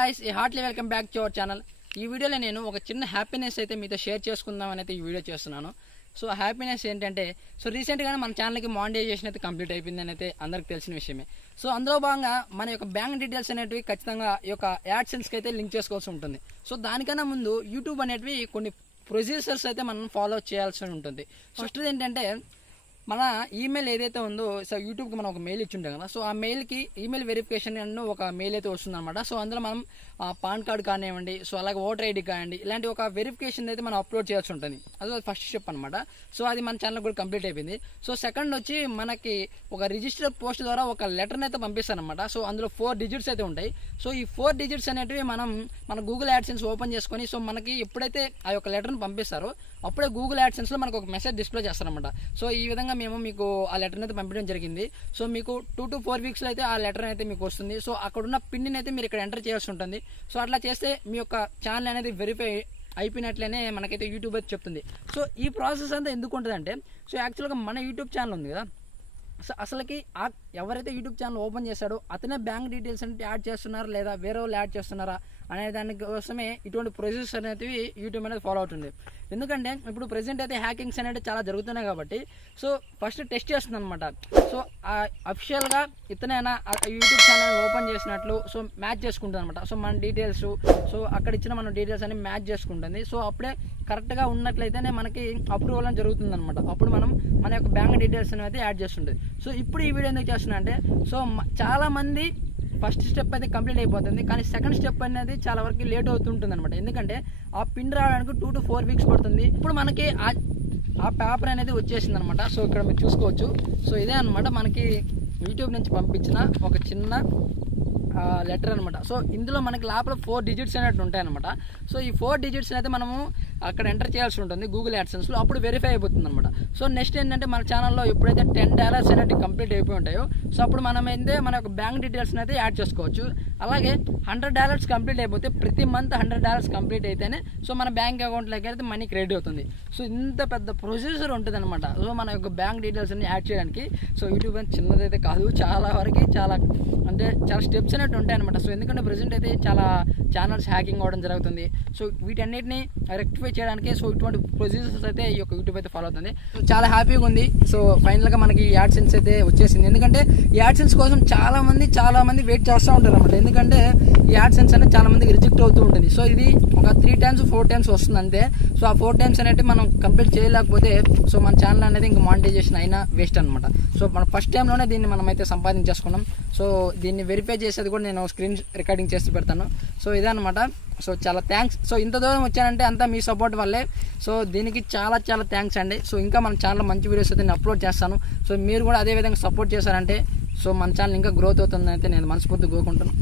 Guys heartily welcome back to our channel. ఈ వీడియోలో నేను ఒక చిన్న హ్యాపీనెస్ అయితే మీతో షేర్ చేసుకుందామని అయితే ఈ వీడియో చేస్తున్నాను. సో హ్యాపీనెస్ ఏంటంటే రీసెంట్గానే మన ఛానల్కి మానిటైజేషన్ అయితే కంప్లీట్ అయిపోయిందని అయితే అందరికి తెలిసిన విషయమే. సో అందులో భాగంగా మన యొక్క బ్యాంక్ డీటెయిల్స్ అనేటివి ఖచ్చితంగా ఈ యొక్క యాడ్సెన్స్కి అయితే లింక్ చేసుకోవాల్సి ఉంటుంది. సో దానికన్నా ముందు యూట్యూబ్ అనేటివి కొన్ని ప్రొసీజర్స్ అయితే మనం ఫాలో చేయాల్సి ఉంటుంది. ఫస్ట్ ఏంటంటే మన ఈమెయిల్ ఏదైతే ఉందో, సో యూట్యూబ్కి మనం ఒక మెయిల్ ఇచ్చుంటాం కదా, సో ఆ మెయిల్కి ఈమెయిల్ వెరిఫికేషన్ అన్న ఒక మెయిల్ అయితే వస్తుంది అనమాట. సో అందులో మనం పాన్ కార్డ్ కానివ్వండి, సో అలాగే ఓటర్ ఐడి కానివ్వండి, ఇలాంటి ఒక వెరిఫికేషన్ అయితే మనం అప్లోడ్ చేయాల్సి ఉంటుంది. అది ఫస్ట్ స్టెప్ అనమాట. సో అది మన ఛానల్ కూడా కంప్లీట్ అయిపోయింది. సో సెకండ్ వచ్చి మనకి ఒక రిజిస్టర్ పోస్ట్ ద్వారా ఒక లెటర్ని అయితే పంపిస్తారనమాట. సో అందులో 4 డిజిట్స్ అయితే ఉంటాయి. సో ఈ 4 డిజిట్స్ అనేటివి మన గూగుల్ యాడ్సెన్స్ ఓపెన్ చేసుకొని, సో మనకి ఎప్పుడైతే ఆ యొక్క లెటర్ని పంపిస్తారో అప్పుడే గూగుల్ యాడ్సెన్స్లో మనకు ఒక మెసేజ్ డిస్ప్లే చేస్తారనమాట. సో ఈ విధంగా మేము మీకు ఆ లెటర్ని అయితే పంపించడం జరిగింది. సో మీకు 2 to 4 వీక్స్లో అయితే ఆ లెటర్ అయితే మీకు వస్తుంది. సో అక్కడ ఉన్న పిన్ని అయితే మీరు ఇక్కడ ఎంటర్ చేయాల్సి ఉంటుంది. సో అట్లా చేస్తే మీ యొక్క ఛానల్ అనేది వెరిఫై అయిపోయినట్లనే మనకైతే యూట్యూబ్ అయితే చెప్తుంది. సో ఈ ప్రాసెస్ అంతా ఎందుకు ఉంటుందంటే, సో యాక్చువల్గా మన యూట్యూబ్ ఛానల్ ఉంది కదా, సో అసలుకి ఎవరైతే యూట్యూబ్ ఛానల్ ఓపెన్ చేశాడో అతనే బ్యాంక్ డీటెయిల్స్ అంటే యాడ్ చేస్తున్నారా లేదా వేరే వాళ్ళు యాడ్ చేస్తున్నారా అనే దానికోసమే ఇటువంటి ప్రొసీజర్స్ అనేవి యూట్యూబ్ అనేది ఫాలో అవుతుంది. ఎందుకంటే ఇప్పుడు ప్రెసెంట్ అయితే హ్యాకింగ్స్ అనేవి చాలా జరుగుతున్నాయి కాబట్టి సో ఫస్ట్ టెస్ట్ చేస్తుంది అనమాట. సో అఫిషియల్గా ఇతనైనా యూట్యూబ్ ఛానల్ ఓపెన్ చేసినట్లు సో మ్యాచ్ చేసుకుంటుంది అనమాట. సో మన డీటెయిల్స్, సో అక్కడ ఇచ్చిన మన డీటెయిల్స్ అన్ని మ్యాచ్ చేసుకుంటుంది. సో అప్పుడే కరెక్ట్గా ఉన్నట్లయితేనే మనకి అప్రూవల్ అని జరుగుతుంది అనమాట. అప్పుడు మనం మన యొక్క బ్యాంక్ డీటెయిల్స్ అనేది యాడ్ చేస్తుంటుంది. సో ఇప్పుడు ఈ వీడియో ఎందుకు చేస్తున్నా అంటే, సో చాలామంది ఫస్ట్ స్టెప్ అయితే కంప్లీట్ అయిపోతుంది, కానీ సెకండ్ స్టెప్ అనేది చాలా వరకు లేట్ అవుతుంటుంది అనమాట. ఎందుకంటే ఆ పిన్ రావడానికి 2 to 4 వీక్స్ పడుతుంది. ఇప్పుడు మనకి ఆ పేపర్ అనేది వచ్చేసింది అనమాట. సో ఇక్కడ మీరు చూసుకోవచ్చు. సో ఇదే అనమాట మనకి యూట్యూబ్ నుంచి పంపించిన ఒక చిన్న లెటర్ అనమాట. సో ఇందులో మనకి లోపల 4 డిజిట్స్ అనేవి ఉంటాయి అనమాట. సో ఈ 4 డిజిట్స్ అయితే మనము అక్కడ ఎంటర్ చేయాల్సి ఉంటుంది గూగుల్ యాడ్సెన్స్లో, అప్పుడు వెరిఫై అయిపోతుంది అనమాట. సో నెక్స్ట్ ఏంటంటే మన ఛానల్లో ఎప్పుడైతే $10 అనేవి కంప్లీట్ అయిపోయి ఉంటాయో, సో అప్పుడు మనం అయితే మన యొక్క బ్యాంక్ డీటెయిల్స్ అయితే యాడ్ చేసుకోవచ్చు. అలాగే $100 కంప్లీట్ అయిపోతే ప్రతి మంత్ $100 కంప్లీట్ అయితేనే సో మన బ్యాంక్ అకౌంట్లోకి అయితే మనీ క్రెడిట్ అవుతుంది. సో ఇంత పెద్ద ప్రొసీజర్ ఉంటుంది అనమాట. సో మన యొక్క బ్యాంక్ డీటెయిల్స్ అన్ని యాడ్ చేయడానికి సో యూట్యూబ్ అని చిన్నదైతే కాదు, చాలా వరకు చాలా స్టెప్స్ అనేవి ఉంటాయి అనమాట. సో ఎందుకంటే ప్రెసెంట్ అయితే చాలా ఛానల్స్ హ్యాకింగ్ అవ్వడం జరుగుతుంది. సో వీటన్నిటిని రెక్టిఫై చేయడానికి సో ఇటువంటి ప్రొసీజర్స్ అయితే ఈ యొక్క యూట్యూబ్ అయితే ఫాలో అవుతుంది. సో చాలా హ్యాపీగా ఉంది. సో ఫైనల్గా మనకి యాడ్సెన్స్ అయితే వచ్చేసింది. ఎందుకంటే ఈ యాడ్సెన్స్ కోసం చాలా మంది వెయిట్ చేస్తూ ఉంటారు అనమాట. ఎందుకంటే ఈ యాడ్సెన్స్ అనేది చాలా మందికి రిజెక్ట్ అవుతూ ఉంటుంది. సో ఇది ఒక 3 times 4 times వస్తుంది అంతే. సో ఆ 4 times అనేది మనం కంప్లీట్ చేయలేకపోతే సో మన ఛానల్ అనేది ఇంకా మానిటైజేషన్ అయినా వేస్ట్ అనమాట. సో మన ఫస్ట్ టైంలోనే దీన్ని మనం అయితే సంపాదించేసుకున్నాం. సో దీన్ని వెరిఫై చేసేది కూడా నేను స్క్రీన్ రికార్డింగ్ చేసి పెడతాను. సో ఇదే అనమాట. సో చాలా థ్యాంక్స్. సో ఇంత దూరం వచ్చానంటే అంతా మీ సపోర్ట్ వల్లే. సో దీనికి చాలా థ్యాంక్స్ అండి. సో ఇంకా మన ఛానల్లో మంచి వీడియోస్ అయితే నేను అప్లోడ్ చేస్తాను. సో మీరు కూడా అదే విధంగా సపోర్ట్ చేశారంటే సో మన ఛానల్ ఇంకా గ్రోత్ అవుతుందని అయితే నేను మనస్ఫూర్తిగా కోరుకుంటాను.